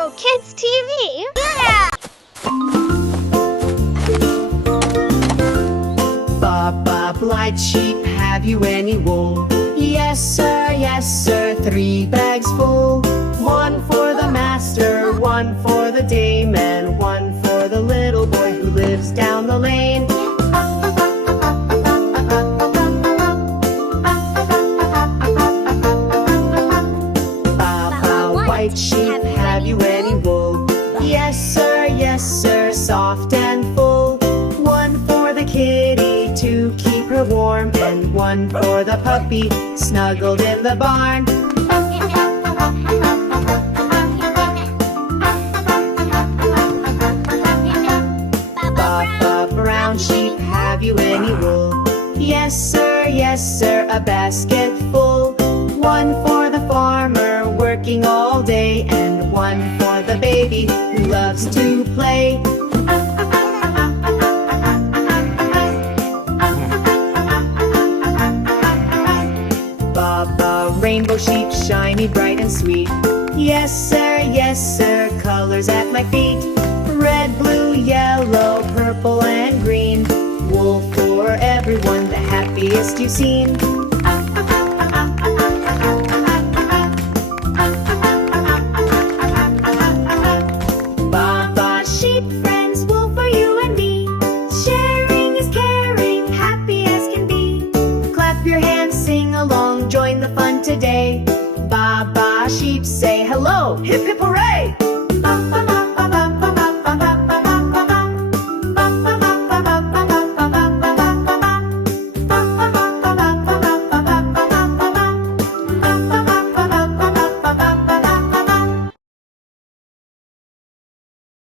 Retro Kids TV. Yeah! Baa Baa Black Sheep, have you any wool? Yes sir, 3 bags full. 1 for the master, 1 for the dame, and 1 for the little boy who lives down the lane. Baa Baa White Sheep, have you any wool? Yes sir, soft and full. 1 for the kitty to keep her warm, and 1 for the puppy snuggled in the barn. Baa Baa Brown Sheep, have you any wool? Yes sir, a basket full. 1 for the farmer working all day, and 1 for the baby who loves to play. Baa Baa Rainbow Sheep, shiny, bright and sweet. Yes sir, colors at my feet. Red, blue, yellow, purple and green. Wool for everyone, the happiest you've seen. Baa Baa Sheep friends, wool for you and me. Sharing is caring, happy as can be. Clap your hands, sing along, join the fun today. Baa Baa Sheep, say hello, hip hip hooray!